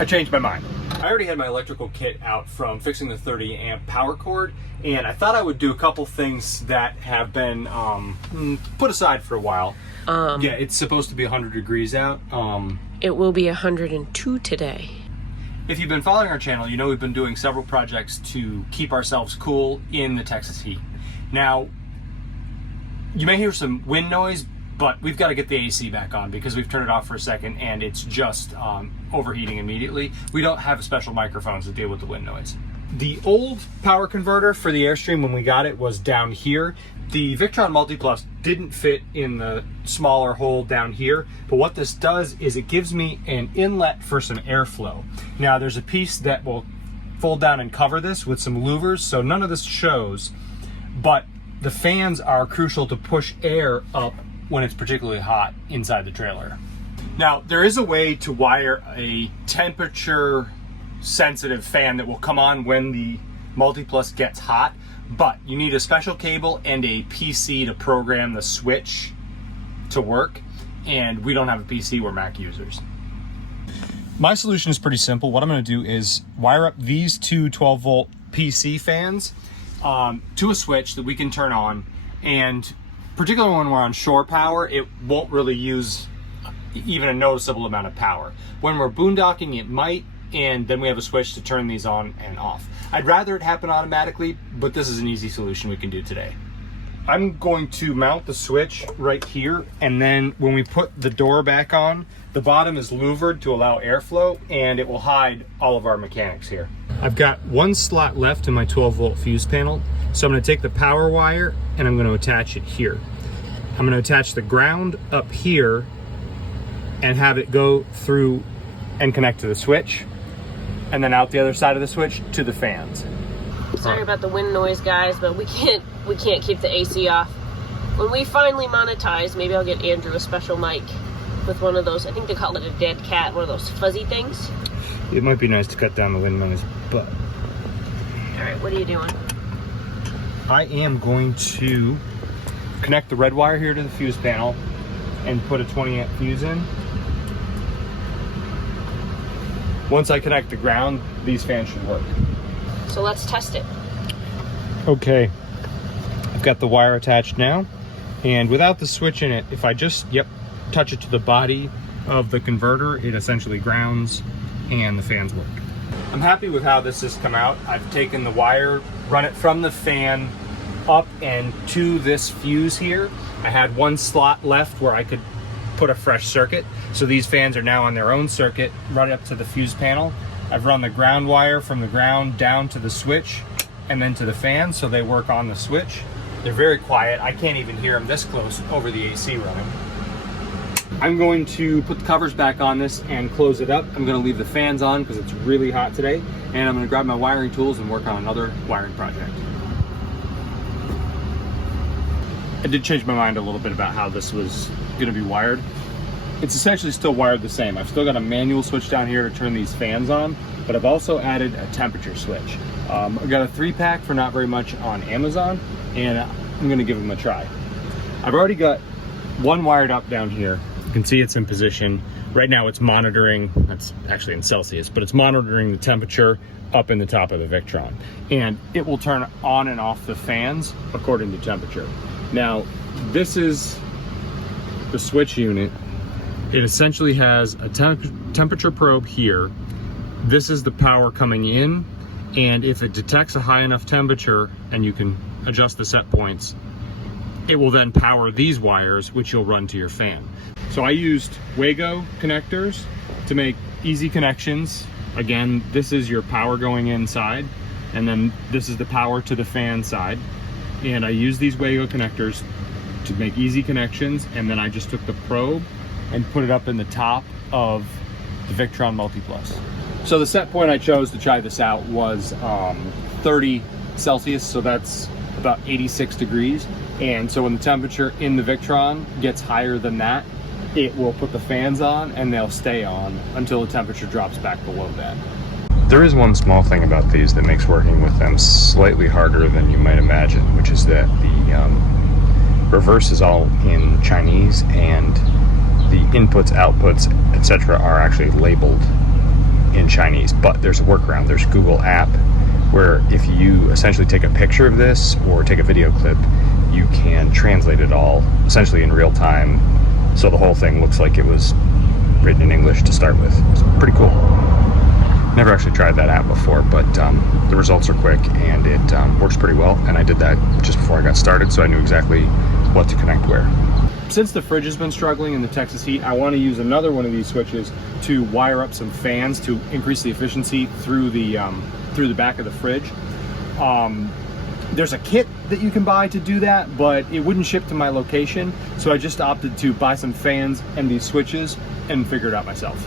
I changed my mind. I already had my electrical kit out from fixing the 30 amp power cord, and I thought I would do a couple things that have been put aside for a while. Yeah, it's supposed to be 100 degrees out. It will be 102 today. If you've been following our channel, you know we've been doing several projects to keep ourselves cool in the Texas heat. Now, you may hear some wind noise, but we've got to get the AC back on because we've turned it off for a second and it's just overheating immediately. We don't have special microphones to deal with the wind noise. The old power converter for the Airstream when we got it was down here. The Victron Multiplus didn't fit in the smaller hole down here, but what this does is it gives me an inlet for some airflow. Now there's a piece that will fold down and cover this with some louvers, so none of this shows, but the fans are crucial to push air up when it's particularly hot inside the trailer. Now, there is a way to wire a temperature sensitive fan that will come on when the Multiplus gets hot, but you need a special cable and a PC to program the switch to work, and we don't have a PC, we're Mac users. My solution is pretty simple. What I'm gonna do is wire up these two 12 volt PC fans to a switch that we can turn on, and particularly when we're on shore power, it won't really use even a noticeable amount of power. When we're boondocking, it might, and then we have a switch to turn these on and off. I'd rather it happen automatically, but this is an easy solution we can do today. I'm going to mount the switch right here, and then when we put the door back on, the bottom is louvered to allow airflow, and it will hide all of our mechanics here. I've got one slot left in my 12 volt fuse panel, so I'm going to take the power wire and I'm going to attach it here. I'm going to attach the ground up here and have it go through and connect to the switch, and then out the other side of the switch to the fans. Sorry about the wind noise, guys, but we can't keep the AC off. When we finally monetize, maybe I'll get Andrew a special mic with one of those, I think they call it a dead cat, one of those fuzzy things. It might be nice to cut down the wind noise, but... All right, what are you doing? I am going to connect the red wire here to the fuse panel and put a 20 amp fuse in. Once I connect the ground, these fans should work. So let's test it. Okay, I've got the wire attached now, and without the switch in it, if I just, touch it to the body of the converter, it essentially grounds and the fans work. I'm happy with how this has come out. I've taken the wire, run it from the fan up and to this fuse here. I had one slot left where I could put a fresh circuit. So these fans are now on their own circuit, right up to the fuse panel. I've run the ground wire from the ground down to the switch and then to the fan, so they work on the switch. They're very quiet. I can't even hear them this close over the AC running. I'm going to put the covers back on this and close it up. I'm going to leave the fans on because it's really hot today, and I'm going to grab my wiring tools and work on another wiring project. I did change my mind a little bit about how this was going to be wired. It's essentially still wired the same. I've still got a manual switch down here to turn these fans on, but I've also added a temperature switch. I've got a 3-pack for not very much on Amazon, and I'm going to give them a try. I've already got one wired up down here. You can see it's in position. Right now it's monitoring, that's actually in Celsius, but it's monitoring the temperature up in the top of the Victron. And it will turn on and off the fans according to temperature. Now, this is the switch unit. It essentially has a temperature probe here. This is the power coming in, and if it detects a high enough temperature, and you can adjust the set points, it will then power these wires, which you'll run to your fan. So I used Wago connectors to make easy connections. Again, this is your power going inside, and then this is the power to the fan side. And I used these Wago connectors to make easy connections, and then I just took the probe and put it up in the top of the Victron Multiplus. So the set point I chose to try this out was 30 Celsius, so that's about 86 degrees. And so when the temperature in the Victron gets higher than that, it will put the fans on and they'll stay on until the temperature drops back below that. There is one small thing about these that makes working with them slightly harder than you might imagine, which is that the reverse is all in Chinese, and the inputs, outputs, etc. are actually labeled in Chinese, but there's a workaround. There's Google app where if you essentially take a picture of this or take a video clip, you can translate it all essentially in real time, so the whole thing looks like it was written in English to start with. It's pretty cool. Never actually tried that app before, but the results are quick and it works pretty well, and I did that just before I got started, so I knew exactly what to connect where. Since the fridge has been struggling in the Texas heat, I want to use another one of these switches to wire up some fans to increase the efficiency through the back of the fridge. There's a kit that you can buy to do that, but it wouldn't ship to my location, so I just opted to buy some fans and these switches and figure it out myself.